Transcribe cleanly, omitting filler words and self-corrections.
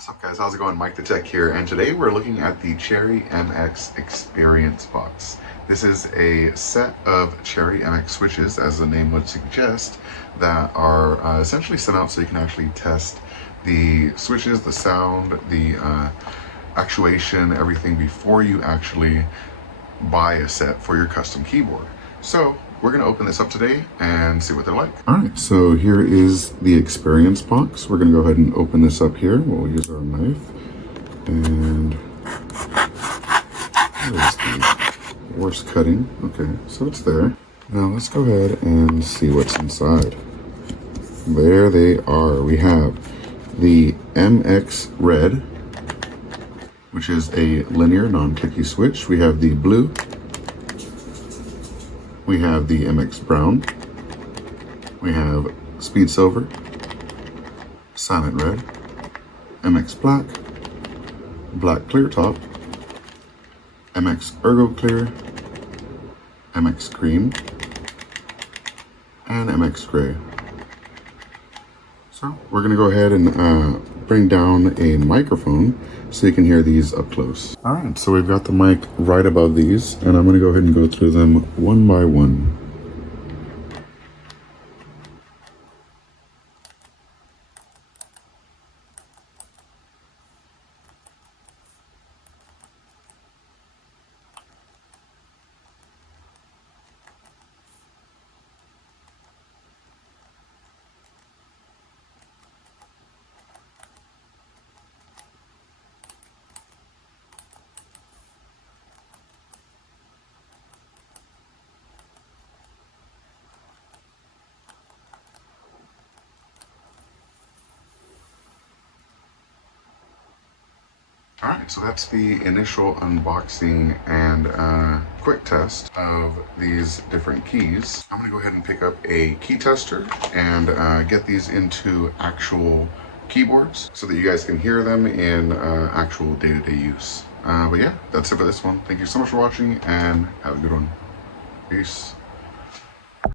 What's up guys, how's it going? MikeTheTech here, and today we're looking at the Cherry MX Experience Box. This is a set of Cherry MX switches, as the name would suggest, that are essentially sent out so you can actually test the switches, the sound, the actuation, everything before you actually buy a set for your custom keyboard. So we're going to open this up today and see what they're like. All right, so here is the experience box. We're going to go ahead and open this up here. We'll use our knife. And there's the worst cutting. Okay, so it's there. Now let's go ahead and see what's inside. There they are. We have the MX Red, which is a linear non-ticky switch. We have the blue. We have the MX Brown. We have Speed Silver, Silent Red, MX Black, Black Clear Top, MX Ergo Clear, MX Cream, and MX Gray. So we're gonna go ahead and bring down a microphone so you can hear these up close. All right, so we've got the mic right above these, and I'm gonna go ahead and go through them one by one. Alright, so that's the initial unboxing and quick test of these different keys. I'm going to go ahead and pick up a key tester and get these into actual keyboards so that you guys can hear them in actual day-to-day use. But yeah, that's it for this one. Thank you so much for watching and have a good one. Peace.